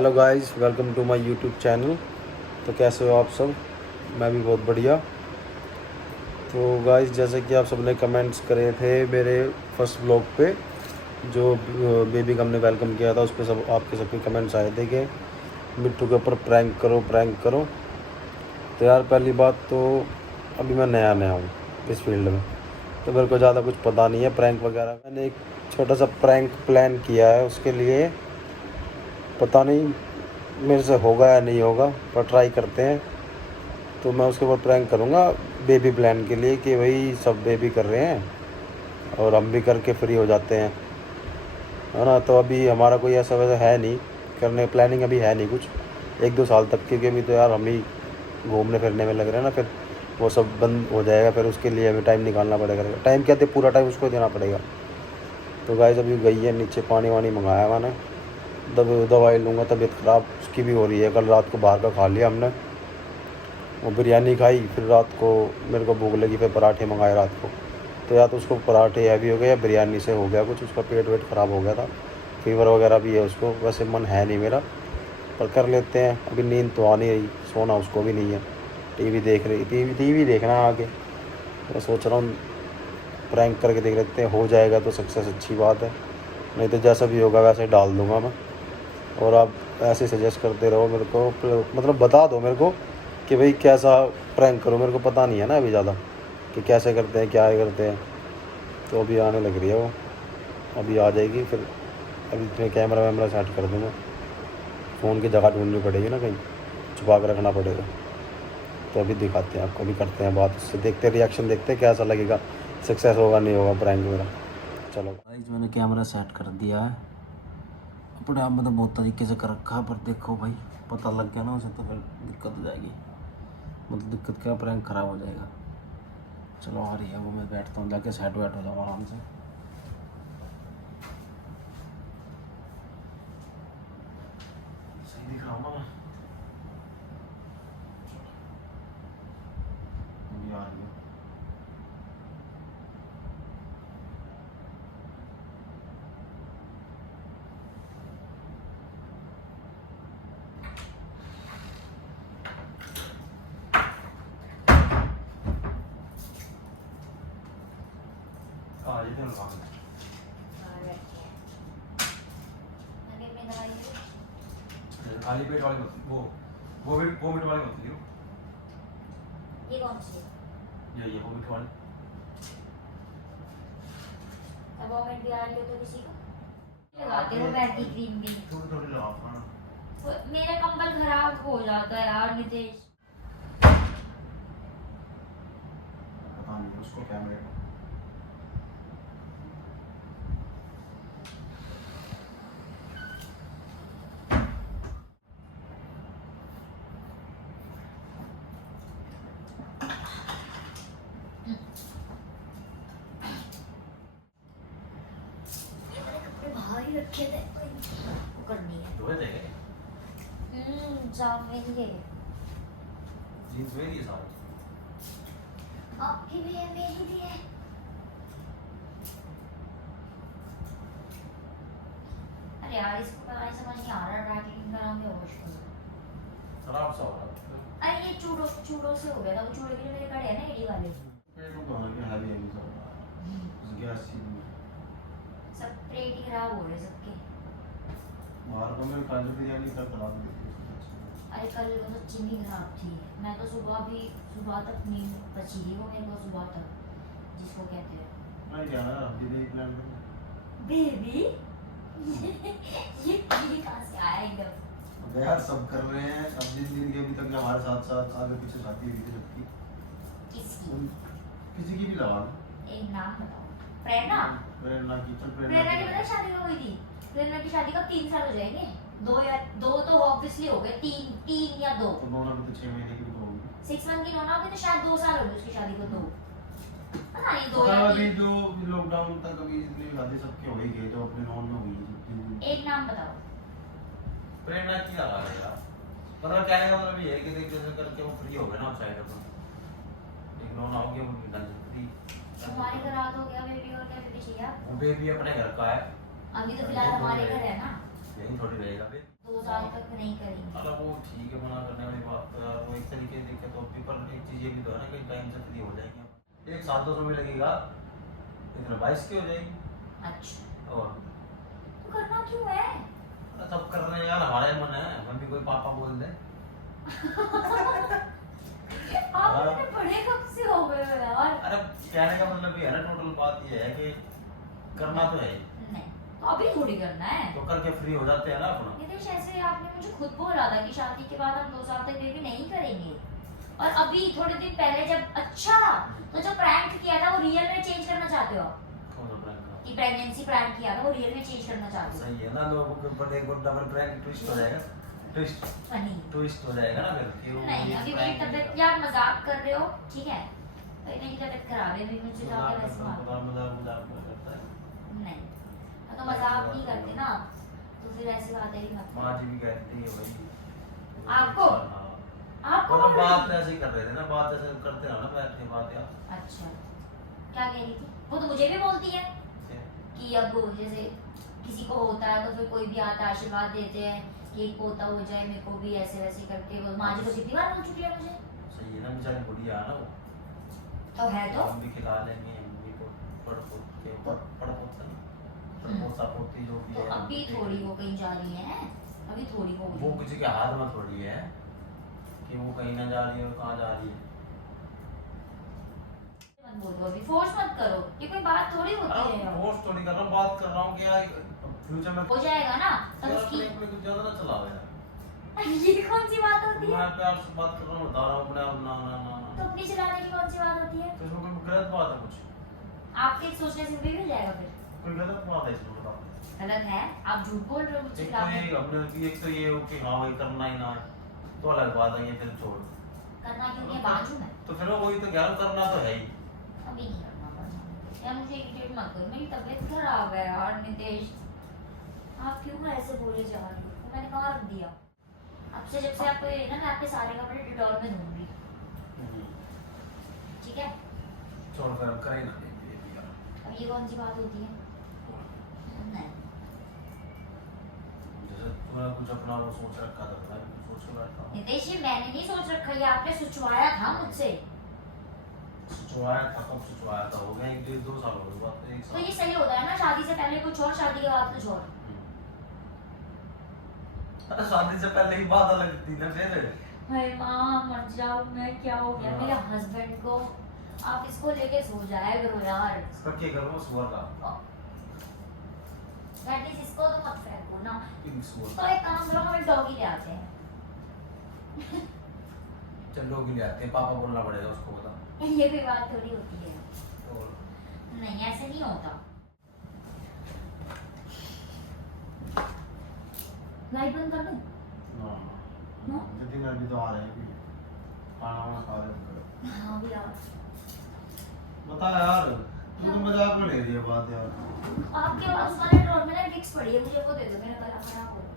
Hello guys, welcome to my YouTube channel. तो कैसे हो आप सब? मैं भी बहुत बढ़िया। तो गाइस, जैसे कि आप सबने कमेंट्स करे थे मेरे फर्स्ट ब्लॉग पे, जो बेबी का हमने वेलकम किया था, उस पर सब आपके सबके कमेंट्स आए थे कि मिट्टू के ऊपर प्रैंक करो प्रैंक करो। तो यार, पहली बात तो अभी मैं नया नया हूँ इस फील्ड में, तो मेरे को ज़्यादा कुछ पता नहीं है प्रैंक वगैरह। मैंने एक छोटा सा प्रैंक प्लान किया है, उसके लिए पता नहीं मेरे से होगा या नहीं होगा, पर ट्राई करते हैं। तो मैं उसके ऊपर प्रैंक करूँगा बेबी प्लान के लिए कि भाई सब बेबी कर रहे हैं और हम भी करके फ्री हो जाते हैं, है ना। तो अभी हमारा कोई ऐसा वैसा है नहीं, करने प्लानिंग अभी है नहीं कुछ 1-2 साल तक, क्योंकि अभी तो यार हम ही घूमने फिरने में लग रहे हैं ना। फिर वो सब बंद हो जाएगा, फिर उसके लिए हमें टाइम निकालना पड़ेगा। टाइम क्या, पूरा टाइम उसको देना पड़ेगा। तो गाइस, अभी गई है नीचे, पानी वानी मंगाया मैंने, दवाई लूँगा। तबीयत ख़राब उसकी भी हो रही है, कल रात को बाहर का खा लिया हमने, वो बिरयानी खाई, फिर रात को मेरे को भूख लगी, फिर पराठे मंगाए रात को। तो या तो उसको पराठे हैवी हो गए या बिरयानी से हो गया कुछ, उसका पेट वेट ख़राब हो गया था, फीवर वगैरह भी है उसको। वैसे मन है नहीं मेरा, पर कर लेते हैं। अभी नींद तो आ नहीं रही, सोना उसको भी नहीं है, टीवी देख रही, टीवी देखना है आगे। मैं सोच रहा हूँ प्रैंक करके देख लेते हैं, हो जाएगा तो सक्सेस अच्छी बात है, नहीं तो जैसा भी होगा वैसे डाल दूँगा मैं। और आप ऐसे सजेस्ट करते रहो मेरे को, मतलब बता दो मेरे को कि भाई कैसा प्रैंक करो। मेरे को पता नहीं है ना अभी ज़्यादा कि कैसे करते हैं, क्या करते हैं। तो अभी आने लग रही है वो, अभी आ जाएगी। फिर अभी मैं कैमरा वैमरा सेट कर दूँगा, फ़ोन की जगह ढूंढनी पड़ेगी ना, कहीं छुपा कर रखना पड़ेगा। तो अभी दिखाते हैं आपको, अभी करते हैं बात उससे, देखते हैं रिएक्शन, देखते हैं कैसा लगेगा, सक्सेस होगा नहीं होगा प्रैंक मेरा। चलो गाइस, मैंने कैमरा सेट कर दिया है अपने आप, मतलब बहुत तरीके से कर रखा है, पर देखो भाई पता लग गया ना उसे तो फिर दिक्कत हो जाएगी। मतलब दिक्कत क्या, प्रैंक ख़राब हो जाएगा। चलो आ रही है वो, मैं बैठता हूँ, जाके सेट वेट हो जाऊँ आराम से। सही दिख रहा हूँ ना मैं? अभी आ रही है। आज इधर लगा खाली पेट वाली मत, वो मिनट वाली मत लियो। ये कौन सी है? ये वो मिनट वाली। अब मोमेंट भी आ रही हो तो किसी को लगाते हो बैठी क्रीम भी। थोड़ी थोड़ी लगाओ ना। मेरा कंबल खराब हो जाता है यार नितेश। पता नहीं उसको कैमरे को। बाहर ही रखे थे, वो करनी है। धोए देंगे। साफ रहेंगे। जीन्स में ये सारा आपकी भी है, मेरी भी है। अरे यार, इसको बनाने समझ नहीं आ रहा, ड्राई क्लीनिंग कराऊंगी वॉश करूंगी। खराब सा हो रहा है। अरे ये चूड़ों से हो गया था, वो चूड़े के लिए मेरे कड़े है ना एडी वाले, पेट को बना के हैवी है सब, गैस सी सब पेट ही खराब हो रहे सबके। बाहर को मैं काजू बिरयानी का खराब नहीं थी। अरे कल वो सच्ची नींद खराब थी, मैं तो सुबह तक नींद बची थी, वो मेरे को सुबह तक, जिसको कहते हैं मैं क्या है, अभी नहीं प्लान बेबी। ये कहाँ से आया एकदम? कर यार, सब कर रहे हैं। अब जिस दिन के अभी तक हमारे साथ साथ आगे पीछे शादी हुई थी सबकी, किसकी? किसी की भी लगा एक नाम बताओ। प्रेरणा। प्रेरणा की, चल प्रेरणा की पता है शादी कब हुई थी? प्रेरणा की शादी कब 3 साल हो जाएंगे? दो तो ऑब्वियसली हो गए, तीन या 2। तो नोना भी तो 6 महीने की भी तो होगी। 6 मंथ की नोना होगी तो शायद 2 साल हो गए उसकी शादी को। 2 पता नहीं, 2 या अभी 3। जो लॉकडाउन तक अभी इतनी शादी सबके हो ही गई, तो अपने नॉन में हुई। एक नाम बताओ। प्रेरणा की लगा है यार, मतलब कहने का मतलब ये है कि देख जैसे करके वो फ्री हो गए ना साइड अपन, एक नॉन हो गया, वो निकल फ्री। तुम्हारे घर रात हो गया बेबी, और क्या बेबी चाहिए? वो बेबी अपने घर का है, अभी तो फिलहाल हमारे घर है ना, यही थोड़ी रहेगा बे। 2 साल तक नहीं करेंगे। अरे वो ठीक है, मना करने वाली बात तो यार वो एक तरीके से देखे तो भी, पर एक चीज ये भी तो है ना कि टाइम से फ्री हो जाएंगे। 1 साल तो समय लगेगा, इतना 22 की हो जाएगी। अच्छा और तो करना क्यों है? अरे सब कर रहे हैं यार, हमारे मन है, मम्मी कोई पापा बोल दे। आप इतने बड़े कब से हो गए हो यार? अरे कहने का मतलब ये है ना, टोटल बात ये है कि करना तो है ही, नहीं तो अभी थोड़ी करना है। तो करके फ्री हो जाते हैं ना अपना। नितेश ऐसे आपने मुझे खुद बोला था कि शादी के बाद हम 2 साल तक बेबी नहीं करेंगे, और अभी थोड़े दिन पहले जब अच्छा तो जो प्रैंक किया था वो रियल में चेंज करना चाहते हो आप? कौन सा prank करा? कि प्रेगनेंसी प्रैंक किया था वो रियल में चेंज करना चाहते हो? सही है ना, लोगों के ऊपर एक बार डबल प्रैंक ट्विस्ट हो जाएगा, ट्विस्ट फनी ट्विस्ट हो जाएगा ना फिर कि वो नहीं, ये अभी prank मेरी तबीयत है। क्या आप मजाक कर रहे हो? ठीक है, कहीं मेरी तबीयत खराब है, अभी मुझसे जाके मजाक वैसे करता बात हूँ, मजाक करता है। नहीं, तो मजाक नहीं करते ना, तो फिर ऐसी बातें ही मत माँ करो। जी भी कहती है भाई। आपको? हाँ। आपको मतलब बोल रही बात थी? ऐसे ही कर रहे थे ना, बात ऐसे करते रहो ना बैठ के बात यार। अच्छा क्या कह रही थी? वो तो मुझे भी बोलती है कि अब जैसे किसी को होता है तो फिर कोई भी आता है आशीर्वाद देते हैं कि एक पोता हो जाए मेरे को भी, ऐसे वैसे करके। वो माँ जी तो कितनी बार बोल चुकी है मुझे। सही है ना, बेचारी बुढ़िया है ना वो। तो है तो हम भी खिला लेंगे मम्मी को, पड़पोत के पड़पोता नहीं, पड़पोता पोती जो भी तो है। अभी थोड़ी वो कहीं जा रही है, अभी थोड़ी हो वो किसी के हाथ में थोड़ी है कि वो कहीं ना जा रही है और कहाँ जा रही है। मत बोलो, अभी फोर्स मत करो, ये कोई बात थोड़ी होती है यार। फोर्स थोड़ी कर रहा हूँ, बात कर रहा हूँ कि यार फ्यूचर में हो जाएगा ना तब यार उसकी। अपने कुछ ज्यादा ना चलाओ यार। ये कौन सी बात होती है? मैं प्यार से बात कर रहा हूँ, बता रहा हूँ अपने आप, ना ना ना तो ना। अपनी चलाने की कौन सी बात होती है? तो इसमें कोई गलत बात है कुछ? आपके सोचने से भी मिल जाएगा फिर? कोई गलत बात है इसमें बताओ? गलत है, आप झूठ बोल रहे हो मुझसे एक तो खिलाफ। ये हमने भी, एक तो ये हो कि हाँ भाई करना ही ना है, तो अलग बात है, ये फिर छोड़। करना क्यों नहीं है? बाजू में तो फिर वो वही तो ग्यारह करना तो है ही। अभी नहीं करना पड़ना यार, मुझे इरिटेट मत करो, मेरी तबीयत खराब है यार। नितेश आप क्यों ऐसे बोले जा रही हो? तो मैंने कहाँ रख दिया? आपसे जब से आपको ये ना, मैं आपके सारे कपड़े डिटॉल में धोऊंगी, ठीक है? छोड़ फिर अब करें ना ये भी यार। अब ये कौन सी बात होती है? नहीं जैसे तुम्हें कुछ अपना वो सोच रखा था, मैं भी कुछ सोच के बैठा हूँ। नितेश ये मैंने नहीं सोच रखा, ये आपने सुचवाया था मुझसे। सुचवाया था, कब सुचवाया था? हो गए 1-2 साल हो गए, बात 1 तो साल। ये सही होता है ना, शादी से पहले कुछ और, शादी के बाद कुछ और। अरे शादी से पहले ही बात अलग थी ना फिर। हाय माँ मर जाऊँ मैं, क्या हो गया मेरे हस्बैंड को? आप इसको लेके सो जाया करो यार। इसका क्या करो सुअर का? एटलीस्ट इसको तो मत फेंको ना। पिंक सुअर। तो एक काम करो, हम डॉगी ले आते हैं। चलो के लिए आते हैं, पापा बोलना पड़ेगा उसको, बता। ये भी बात थोड़ी होती है। और नहीं ऐसे नहीं होता। लाइट बंद कर दूं? ना जल्दी में अभी तो आ रहे हैं कि खाना वाना खा रहे हैं। हाँ भी यार, बता यार, तू तो मजाक में ले रही है बात यार। आपके पास वाले ड्रॉर में ना विक्स पड़ी है, मुझे वो दे दो, मेरा गला खराब हो रहा है।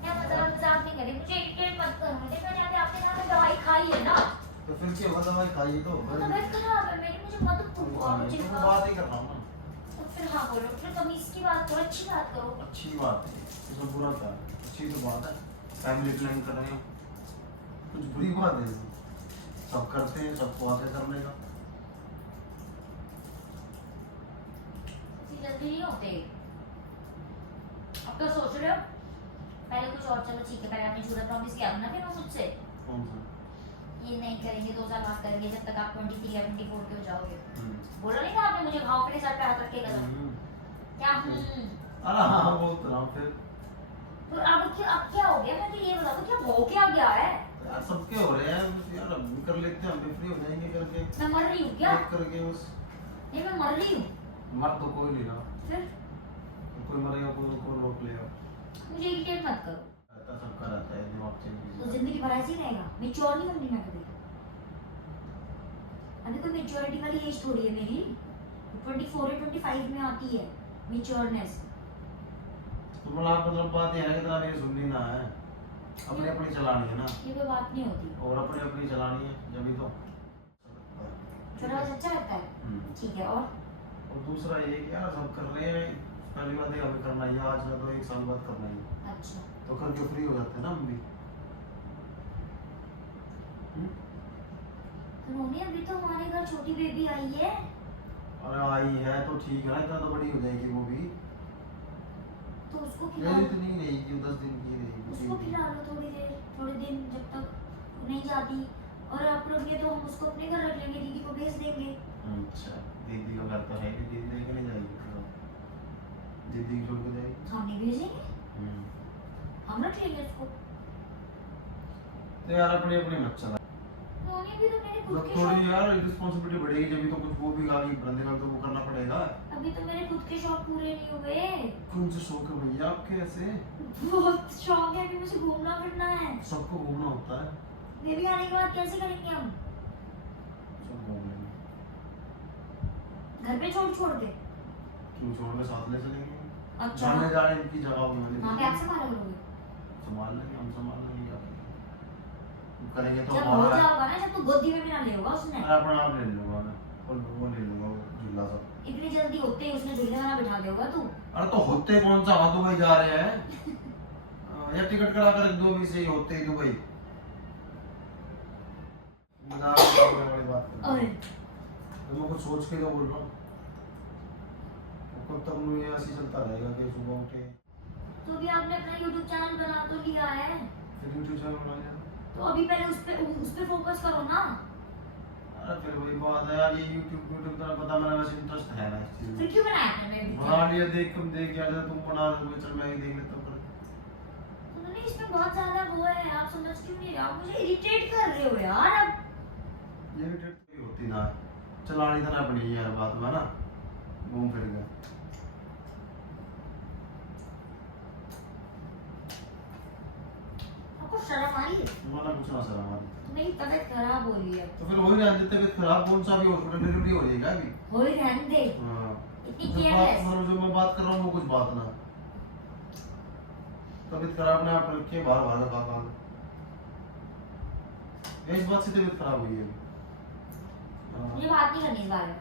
मैं मजाक नहीं कर रही, मुझे इरिटेट मत करो। मुझे मैंने अभी आपके नाम पे दवाई खाई है ना, तो फिर क्या होगा? दवाई खाइए तो तबीयत खराब है मेरी, मुझे मत पूछो। मुझे तो कहा- बात ही कर रहा हूँ ना। तो फिर हाँ बोलो, फिर तमीज की बात करो, अच्छी बात करो। अच्छी बात है, इसमें बुरा क्या है? अच्छी तो बात है, फैमिली प्लानिंग कर रहे हो, कुछ बुरी बात है इसमें? सब करते हैं, सबको आते करने का। इतनी जल्दी नहीं होते। अब तो सोच रहे हो पहले कुछ और, चलो ठीक है, पहले आपने झूठा प्रॉमिस किया था ना फिर मुझसे, कौन सा? ये नहीं करेंगे, 2 साल बाद करेंगे, जब तक आप 23 या 24 के हो जाओगे। बोला नहीं था आपने मुझे, घाव के सर पे हाथ रख के कसम। क्या अरे हाँ बोल तो रहा हूँ फिर। तो अब क्या हो गया? मैं तो ये बता दो, क्या हो क्या गया है? यार सबके हो रहे हैं बस यार, हम भी कर लेते हैं, हम भी फ्री हो जाएंगे करके। मैं मर रही हूँ क्या? एक करके बस। नहीं मैं मर रही हूँ। मर तो कोई नहीं ना, फिर कोई मरेगा कोई रोक लेगा। मुझे इरिटेट मत करो। रहता सबका रहता है, दिमाग चेंज तो जिंदगी भर ऐसे ही रहेगा। मैच्योर नहीं होंगी मैं कभी। अभी कोई मैच्योरिटी वाली एज थोड़ी है मेरी, 24 या 25 में आती है मैच्योरनेस। तो मतलब बात ये है कि तेरा ये सुननी ना है, अपनी अपनी चलानी है ना, ये कोई बात नहीं होती। और अपनी अपनी चलानी है जब भी तो। थोड़ा सा अच्छा लगता है, ठीक है। और दूसरा ये कि यार सब कर रहे हैं, पहली बात है हमें करना ही है, आज ना तो 1 साल बाद करना ही है। अच्छा तो करके फ्री हो जाते हैं ना हम भी। तो मम्मी अभी तो हमारे घर छोटी बेबी आई है। अरे आई है तो ठीक है ना, इतना तो बड़ी हो जाएगी वो भी। तो उसको यार खिला इतनी रहेगी, 10 दिन की रहेगी। उसको खिला लो थोड़ी देर, थोड़े दिन जब तक नहीं जाती। और आप लोग ये तो हम उसको अपने घर रख लेंगे, दीदी को भेज देंगे। अच्छा, दीदी का घर तो है कि दीदी लेके नहीं जाएगी तो दीदी की छोड़ के जाएगी। हम नहीं भेजेंगे, हम रख लेंगे उसको। तो यार अपने अपने मत चला, मम्मी भी तो मेरे खुद जब के थोड़ी शौक, यार रिस्पांसिबिलिटी बढ़ेगी जब तो कुछ वो भी आगे बंदे का तो वो करना पड़ेगा। अभी तो मेरे खुद के शौक पूरे नहीं हुए। कौन से शौक है भैया आपके ऐसे? बहुत शौक है, अभी मुझे घूमना फिरना है। सबको घूमना होता है। बेबी आने के बाद कैसे करेंगे हम? सब घूम लेंगे। घर पे छोड़ छोड़ के? क्यों छोड़ के साथ ले चलेंगे? अच्छा जाने जाने की जगह होगी वहाँ पे आपसे मारा करोगे? संभाल लेंगे, हम संभाल लेंगे क्या करेंगे तो जब हो हमारा। जाओगा ना, जब तू गोदी में भी ना ले होगा उसने, मैं अपना आप ले लूंगा मैं, और वो ले लूंगा वो झूला सा। इतनी जल्दी होते ही उसने झूले में ना बिठा देगा तू। अरे तो होते कौन सा, हाँ दुबई जा रहे हैं। या टिकट करा कर रख दो अभी से ही, होते ही दुबई। मजाक वाली बात कर रहा हूँ। अरे तो मैं कुछ सोच के क्या बोल रहा हूँ। कब तक मुझे ऐसे ही चलता रहेगा कि सुबह उठे तो भी आपने अपना YouTube चैनल बना तो लिया है, फिर यूट्यूब चैनल बना लिया। तो अभी पहले उस पे फोकस करो ना। अरे फिर वही बात है यार, ये यूट्यूब यूट्यूब का पता, मेरा वैसे इंटरेस्ट है ना इस चीज फिर में। क्यों बनाया आपने मेरे बना लिया, देख यार तुम बना रहे हो, चल मैं भी देख लेता हूँ। तो नहीं, इसमें बहुत ज्यादा वो है, आप समझ क्यों नहीं रहे? आप मुझे इरिटेट कर रहे हो यार अब। ये भी ट्रिप होती ना, चलानी तो ना पड़ी यार बात में ना, घूम फिर गया। आपको शर्म आ रही है? तुम्हारा कुछ ना सर हमारी। तो मेरी तबीयत खराब हो रही है। तो फिर वही रहने देते, तबीयत खराब कौन सा भी हॉस्पिटल डिलीवरी हो जाएगा अभी। हो ही रहने दे। हाँ, इतनी जो बात केयरलेस। मतलब जो मैं बात कर रहा हूँ वो कुछ बात ना। तबीयत खराब ने आप रखे बाहर बाहर का काम, इस बात से तबीयत खराब हुई है अभी। हाँ, मुझे बात नहीं करनी इस बारे में।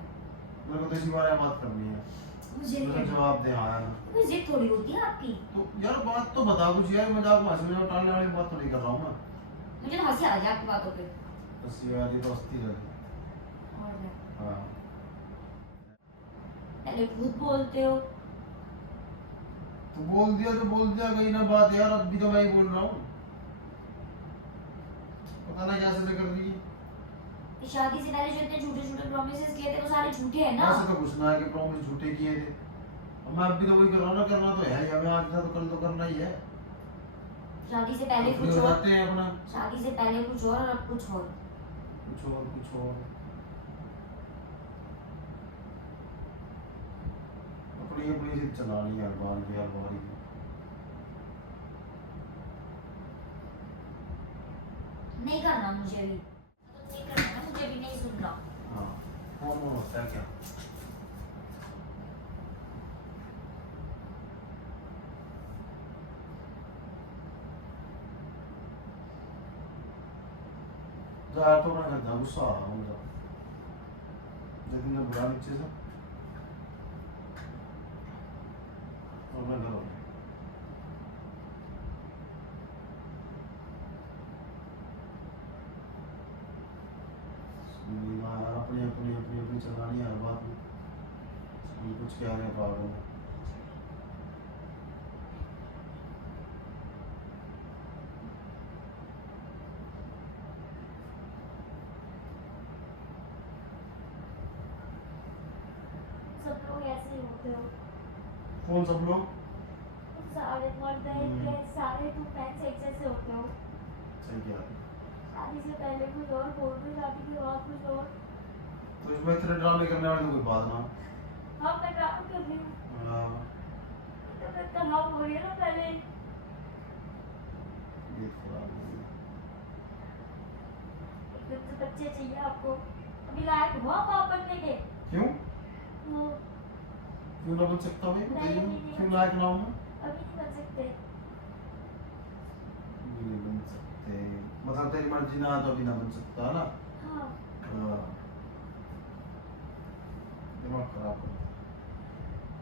मेरे को तो इसी बारे में बात करनी है। मुझे मुझे नहीं, जवाब दे हाँ ना। कोई जिद थोड़ी होती है आपकी। तो यार बात तो बता कुछ यार, मजाक हंसने और टालने वाली बात तो नहीं कर रहा हूँ मैं। मुझे तो हंसी आ रही है आपकी बातों पे। बस यार ये तो हंसती रहे। और क्या? हाँ, पहले खुद बोलते हो। तो बोल दिया कहीं ना बात यार, अब भी तो मैं ही बोल रहा हूँ। पता ना कैसे से कर रही है। कि शादी से पहले जो इतने झूठे झूठे प्रॉमिसेस किए थे वो सारे झूठे हैं ना। ऐसे तो कुछ ना है कि प्रॉमिस झूठे किए थे। अब मैं अब भी तो वही कर रहा हूँ ना, करना तो है ही, हमें आज था तो कल तो करना ही है। शादी से पहले तो कुछ फ्री हो और, जाते हैं अपना, शादी से पहले कुछ और अब कुछ और। कुछ और कुछ और। अपनी अपनी जिद चलानी है हर बार की हर बार की। नहीं करना मुझे भी, तो नहीं करना, मुझे भी नहीं सुनना। हाँ, कौन होता है क्या? यार तो मैं करता गुस्सा आ रहा हूँ मुझे, जब तुमने बुरा नीचे से और मैं घर हो गया। यार अपनी अपनी अपनी अपनी चलानी है हर बात में, हम कुछ कह रहे हैं पागल में। सब लोग ऐसे ही होते हो। कौन सब लोग? सारे मर्द हैं, सारे तुम फैंस एक जैसे होते हो। सही कह रहे हैं। शादी से पहले कुछ और बोलते, शादी के बाद कुछ और। तो इसमें इतने ड्रामे करने वाली तो कोई बात ना। हम मैं ड्रामा कर रही हूँ, हाँ, तो मैं तनाव हो रही है ना पहले। ये खराब हो गई। एकदम से बच्चे चाहिए आपको, अभी लायक हुआ बाप बनने के? क्यों वो क्यों ना बन सकता भाई, बताइए नहीं। क्यों लायक ना हूँ मैं? अभी नहीं बन सकते। नहीं बन सकते मतलब तेरी मर्जी ना तो अभी ना बन सकता है ना। हाँ, हाँ, दिमाग खराब करता है।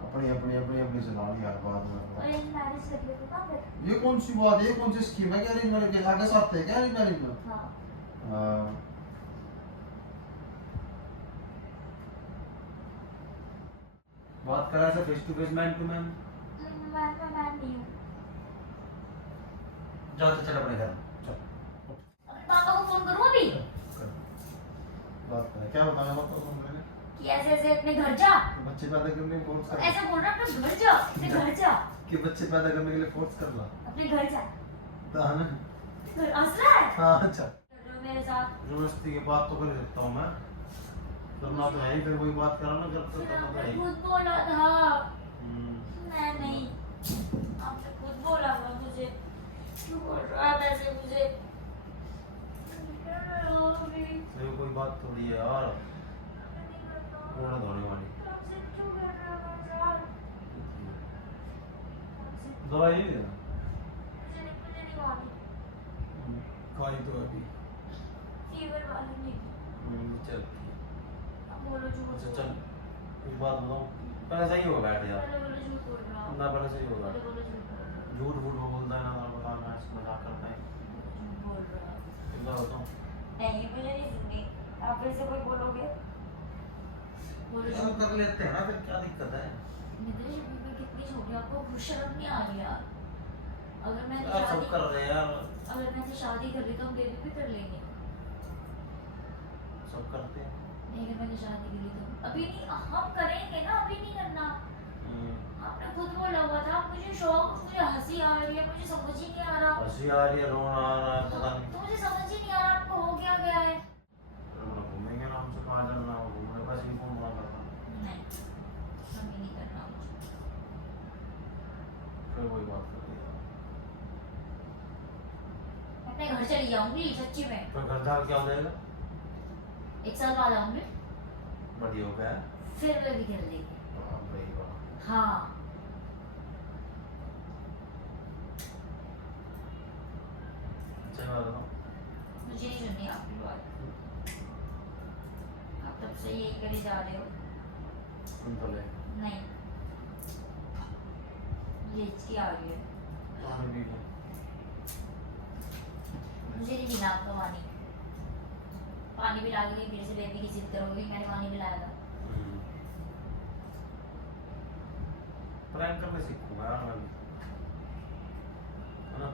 अपनी अपनी अपनी अपनी चलानी यार बात में। अरेंज मैरिज कर लेते ना फिर। ये कौन सी बात, ये कौन सी स्कीम है? क्या अरेंज मैरिज के आगे साथ थे क्या अरेंज मैरिज में? हाँ बात करा से face to face, man to man. मैं नहीं हूँ। जाओ तो चल अपने घर चल। पापा को फोन करूँ अभी बात करें, क्या बताना मतलब तुमने? कि ऐसे ऐसे अपने घर जा, तो बच्चे पैदा करने की फोर्स कर, ऐसा बोल रहा अपने घर जा, अपने घर जा, कि बच्चे पैदा करने के लिए फोर्स कर ला। अपने घर जा। तो हाँ ना? घर असला है हाँ अच्छा। कर रहे हो मेरे साथ। जबरदस्ती की बात तो कर सकता हूँ मैं, करना तो है ही, फिर वही बात कराना करता फिर तो है आपने ही। खुद बोला था। हम्म। मैं नहीं, आपने खुद बोला था मुझे। क्यों बोल रहा है वैसे मुझे? ये कोई बात थोड़ी है यार, रोना धोने वाली। दवाई नहीं देना, खाई तो अभी। चल अच्छा चल, कुछ बात बताओ। पहले सही होगा बैठ यार, ना पहले सही होगा। झूठ फूट वो बोलता है ना, बताना मजाक करता है। कितना बताऊँ? नहीं मुझे नहीं सुननी। आप फिर से कोई बोलोगे? बोलो चल कर लेते हैं ना, फिर क्या दिक्कत है? निदेश बीबी कितनी छोटी, आपको खुद शर्म नहीं आ रही यार? अगर मैंने यार सब शादी कर रहे हैं यार, अगर मैंने शादी कर ली तो हम बेबी भी कर लेंगे। सब करते हैं। नहीं अगर मैंने शादी की ली तो अभी नहीं, हम करेंगे ना, अभी नहीं करना। आपने खुद बोला हुआ था। मुझे शौक, मुझे हंसी आ रही है, मुझे समझ ही नहीं आ रहा। हंसी आ रही है, रोना आ रहा है, पता नहीं। तो मुझे समझ ही नहीं आ रहा आपको हो क्या गया है। घूमेंगे ना, हमसे कहाँ जाना हो, घूमने पास ही फोन बना करता। नहीं हम ही नहीं करना मुझे। फिर वही बात कर रही है। अपने घर चली जाऊंगी सच्ची में। फिर घर जाकर क्या हो जाएगा? 1 साल बाद आऊंगी, बड़ी हो गया है। फिर वे भी कर लेंगे। वही बात। हाँ अच्छा बात बताओ। मुझे नहीं सुननी आपकी बात। आप तब से यही करे जा रहे हो। सुन तो ले। नहीं ये हिचकी आ रही है। पानी पी ले। मुझे नहीं पीना आपका पानी। पानी पिला के फिर से बेबी की जिद करोगे कि मैंने पानी पिलाया था। प्रैंक करने सीखूंगा यार मैं भी, है ना?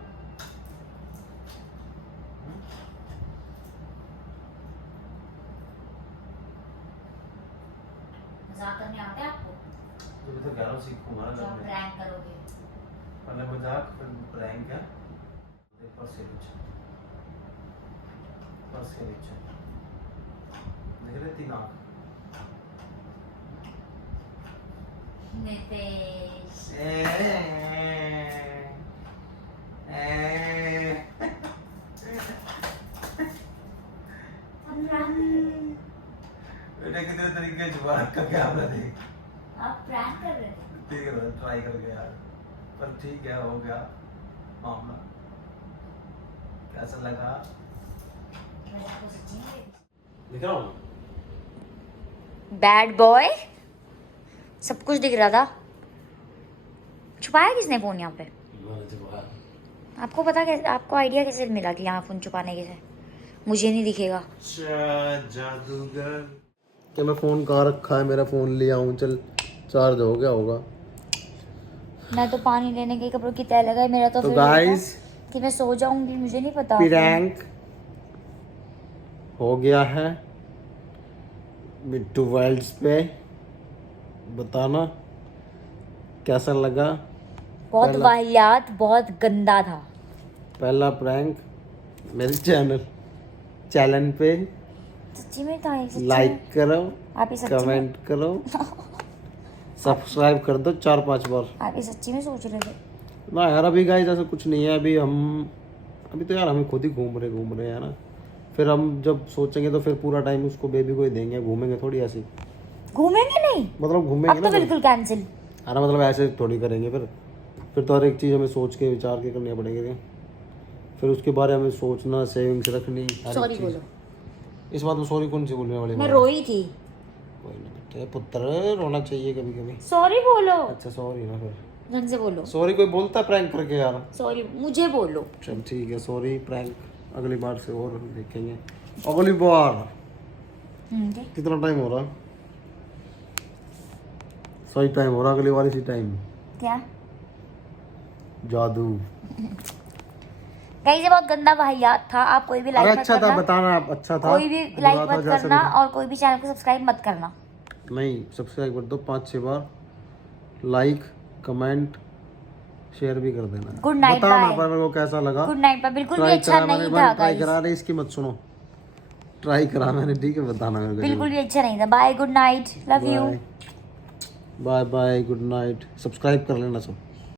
मजाक करने आता है आपको? तो कह रहा हूँ सीखूंगा जो ना आप घर में। प्रैंक करोगे। पहले मजाक, फिर प्रैंक है। पर्स के पीछे, पर्स के पीछे देख रहे 3 आँख। नितेश बेटे कितने तरीके जुबान का कैमरा देख। आप प्रैंक कर रहे थे। ठीक है ट्राई करके यार, पर ठीक है हो गया मामला। कैसा लगा? मैं आपको सच्ची में दिख रहा हूँ? बैड बॉय सब कुछ दिख रहा था। छुपाया किसने फोन यहाँ पे? मैंने छुपाया। आपको पता कैसे, आपको आइडिया कैसे मिला कि यहाँ फोन छुपाने के से? मुझे नहीं दिखेगा। जादूगर क्या मैं फोन कहाँ रखा है? मेरा फोन ले आऊँ, चल चार्ज हो गया होगा। मैं तो पानी लेने के कपड़ों की तय लगाई। मेरा तो तो फिर गाइस कि मैं सो जाऊंगी, मुझे नहीं पता। प्रैंक हो गया है मिट्टू वर्ल्ड्स पे। बताना कैसा लगा? बहुत वाहियात, बहुत गंदा था। पहला प्रैंक मेरे चैनल पे। सच्ची में था ये, सच्ची लाइक में? करो, आप ये सच्ची में, कमेंट करो, सब्सक्राइब कर दो 4-5 बार। आप ये सच्ची में सोच रहे थे? ना यार अभी गाइस ऐसा कुछ नहीं है। अभी तो यार हम खुद ही घूम रहे हैं ना। फिर हम जब सोचेंगे तो फिर पूरा टाइम उसको बेबी को ही देंगे, घूमेंगे थोड़ी ऐसे। घूमेंगे नहीं, मतलब घूमेंगे अब ना तो बिल्कुल कैंसिल। अरे मतलब ऐसे थोड़ी करेंगे। फिर तो हर एक चीज़ हमें सोच के विचार के करनी पड़ेगी। फिर उसके बारे में सोचना, सेविंग्स रखनी, हर एक सॉरी चीज़। बोलो। इस बात में सॉरी कौन सी बोलने वाली मैं बात? रोई थी। कोई ना बेटे, पुत्र रोना चाहिए कभी कभी। सॉरी बोलो, अच्छा सॉरी ना फिर, ढंग से बोलो। सॉरी कोई बोलता प्रैंक करके यार। सॉरी मुझे बोलो। चल ठीक है, सॉरी प्रैंक अगली बार से और देखेंगे। अगली बार ठीक। कितना टाइम हो रहा? सही टाइम हो रहा, अगली बार इसी टाइम। क्या जादू। कहीं से बहुत गंदा वाहियात था। आप कोई भी अरे लाइक मत अच्छा था, करना, बताना आप, अच्छा था। कोई भी बुरा लाइक था, मत जैसा करना भी था। और कोई भी चैनल को सब्सक्राइब मत करना। नहीं, सब्सक्राइब कर दो 5-6 बार, लाइक कमेंट शेयर भी कर देना। गुड नाइट, बताना बाय। पर मेरे को कैसा लगा। Good night. पर बिल्कुल भी ट्राई अच्छा करा नहीं मैंने, था ट्राई गाइस, करा रहे, इसकी मत सुनो। ट्राई करा मैंने, ठीक है, बताना मेरे को। बिल्कुल भी अच्छा नहीं था। Bye, good night, love you. Bye bye, good night. Subscribe कर लेना सब।